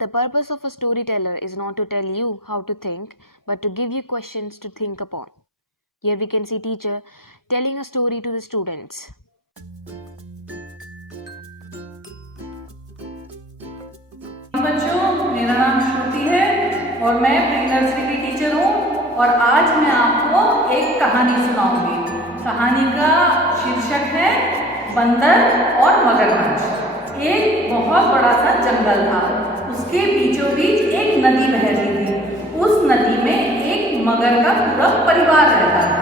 The purpose of a storyteller is not to tell you how to think, but to give you questions to think upon. Here we can see teacher telling a story to the students. बच्चों, मेरा नाम श्रुति है और मैं pre nursery की teacher हूँ और आज मैं आपको एक कहानी सुनाऊंगी। कहानी का शीर्षक है बंदर और मगरमच्छ। एक बहुत बड़ा सा जंगल था, उसके बीचों बीच एक नदी बह रही थी। उस नदी में एक मगर का पूरा परिवार रहता था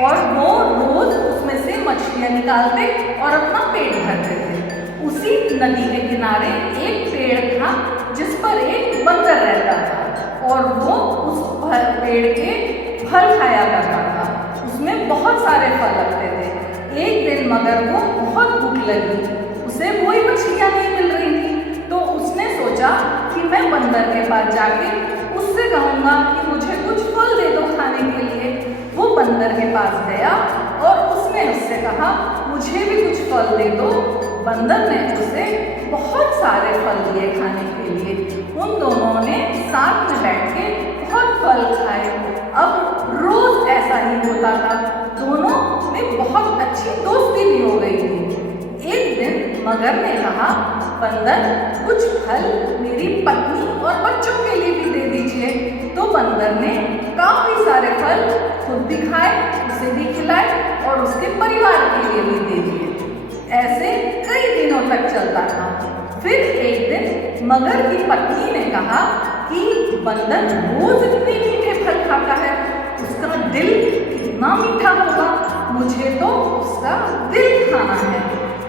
और वो रोज उसमें से मछलियाँ निकालते और अपना पेट भरते थे। उसी नदी के किनारे एक पेड़ था जिस पर एक बंदर रहता था और वो उस पेड़ के फल खाया करता था। उसमें बहुत सारे फल लगते थे। एक दिन मगर को बहुत भूख लगी, उसे कोई मछलियाँ नहीं मिल रही थी, तो उसने सोचा कि मैं बंदर के पास जाके उससे कहूँगा कि मुझे कुछ फल दे दो खाने के लिए। वो बंदर के पास गया और उसने उससे कहा मुझे भी कुछ फल दे दो। बंदर ने उसे बहुत सारे फल दिए खाने के लिए। उन दोनों ने साथ में बैठ के बहुत फल खाए। अब रोज ऐसा ही होता था, दोनों में बहुत अच्छी दोस्ती भी हो गई थी। एक दिन मगर ने कहा बंदर कुछ फल मेरी पत्नी और बच्चों के लिए भी दे दीजिए। तो बंदर ने काफी सारे फल खुद भी खाए, उसे भी खिलाए और उसके परिवार के लिए भी दे दिए। ऐसे कई दिनों तक चलता था। फिर एक दिन मगर की पत्नी ने कहा कि बंदर रोज इतने मीठे फल खाता है, उसका दिल कितना मीठा होगा, मुझे तो उसका दिल खाना है।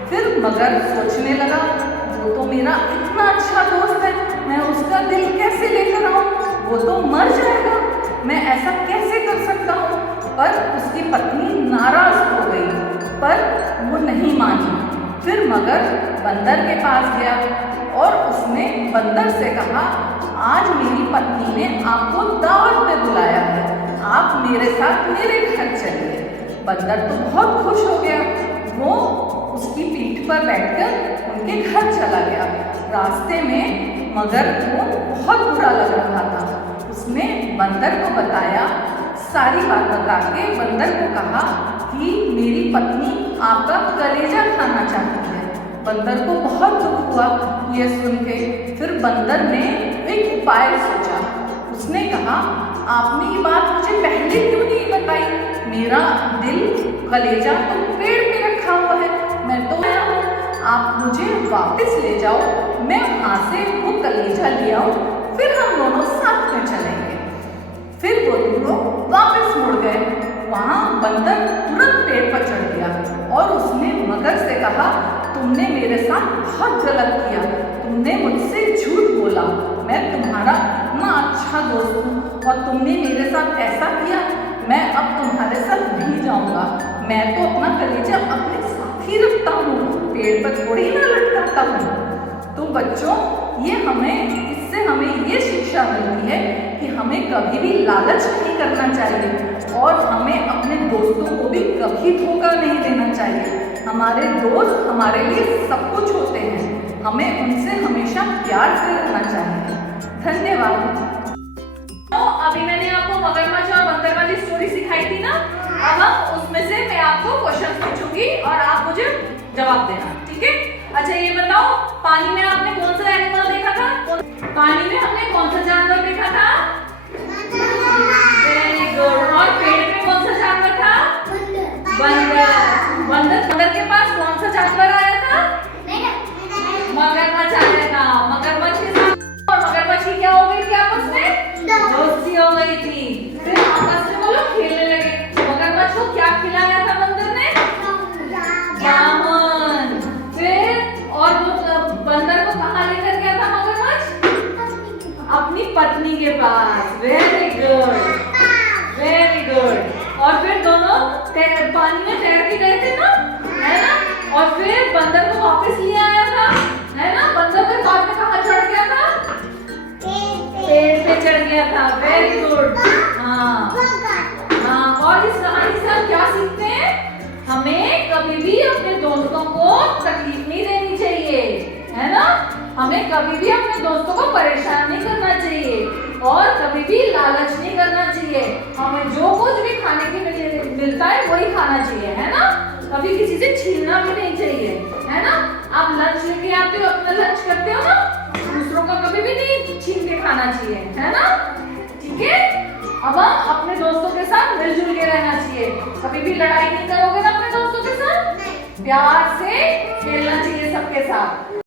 फिर मगर सोचने लगा वो तो मेरा इतना अच्छा दोस्त है, मैं उसका दिल कैसे लेकर आऊं, वो तो मर जाएगा, मैं ऐसा कैसे कर सकता हूँ। पर उसकी पत्नी नाराज हो गई, पर वो नहीं मानी। फिर मगर बंदर के पास गया और उसने बंदर से कहा आज मेरी पत्नी ने आपको दावत पे बुलाया है, आप मेरे साथ मेरे घर चलिए। बंदर तो बहुत खुश हो गया, वो उसकी पीठ पर बैठकर उनके घर चला गया। रास्ते में मगर को बहुत बुरा लग रहा था। उसने बंदर को बताया, सारी बात बता के बंदर को कहा कि मेरी पत्नी आपका कलेजा खाना चाहती है। बंदर को बहुत दुख हुआ ये सुन के। फिर बंदर ने एक उपाय सोचा। उसने कहा आपने ये बात मुझे पहले क्यों नहीं बताई, मेरा दिल कलेजा तो पेड़ पे रखा हुआ है, मैं तो आया हूँ, आप मुझे वापस ले जाओ, मैं वहाँ से वो कलेजा ले आऊँ, फिर हम दोनों साथ में चलेंगे। फिर वो दोनों वापस मुड़ गए। वहाँ बंदर तुरंत पेड़ पर चढ़ गया और उसने मगर से कहा तुमने मेरे साथ बहुत गलत किया, तुमने मुझसे झूठ बोला, मैं तुम्हारा इतना अच्छा दोस्त हूँ और तुमने मेरे साथ ऐसा किया, मैं अब तुम्हारे साथ नहीं जाऊँगा, मैं तो अपना कलेजा अपने साथ ही रखता हूँ, पेड़ पर थोड़ी ना लटकाता हूँ। तो बच्चों इससे हमें ये शिक्षा मिलती है कि हमें कभी भी लालच नहीं करना चाहिए और हमें अपने दोस्तों को भी कभी धोखा नहीं देना चाहिए। हमारे दोस्त हमारे लिए सब कुछ होते हैं, हमें उनसे हमेशा प्यार से रहना चाहिए। धन्यवाद। तो अभी मैंने आपको मगरमच्छ और बंदर वाली स्टोरी सिखाई थी ना, अब हम उसमें से मैं आपको क्वेश्चन पूछूंगी और आप मुझे जवाब देना, ठीक है? अच्छा ये बताओ, पानी में आपने कौन सा एनिमल देखा था? पानी में हमने कौन सा जानवर देखा था? Very good. और पेड़ में कौन सा जानवर था? बंदर। बंदर के पास कौन सा जानवर आया था? मगरमच्छ आया था। मगरमच्छ के साथ और मगरमच्छ की क्या हो गई थी आपस में? दोस्ती हो गई थी। फिर आपस में वो लोग खेलने लगे। मगरमच्छ को क्या खिलाया था बंदर ने? जामुन। फिर और वो बंदर को कहाँ लेकर गया था मगरमच्छ? अपनी पत्नी के पास। Very good, very good. और फिर दोनों पानी में तैर के गए थे ना, है ना? और फिर बंदर को वापस ले आया था, है ना? बंदर के बाद में कहाँ चढ़ गया था? पेड़ पे चढ़ गया था। Very good. हाँ हाँ। और इस कहानी से हम क्या सीखते हैं? हमें कभी भी अपने दोस्तों को परेशान नहीं करना चाहिए और कभी भी लालच नहीं करना चाहिए। हमें जो कुछ भी खाने के मिलता है वही खाना चाहिए, है ना। कभी किसी से छीनना भी नहीं चाहिए, है ना। आप लंच लेके आते हो, अपना लंच करते हो ना, दूसरों का कभी भी नहीं छीन के खाना चाहिए, है ना। ठीक है, अब हम अपने दोस्तों के साथ मिलजुल के रहना चाहिए। कभी भी लड़ाई नहीं करोगे ना अपने दोस्तों के साथ, प्यार से खेलना चाहिए सबके साथ।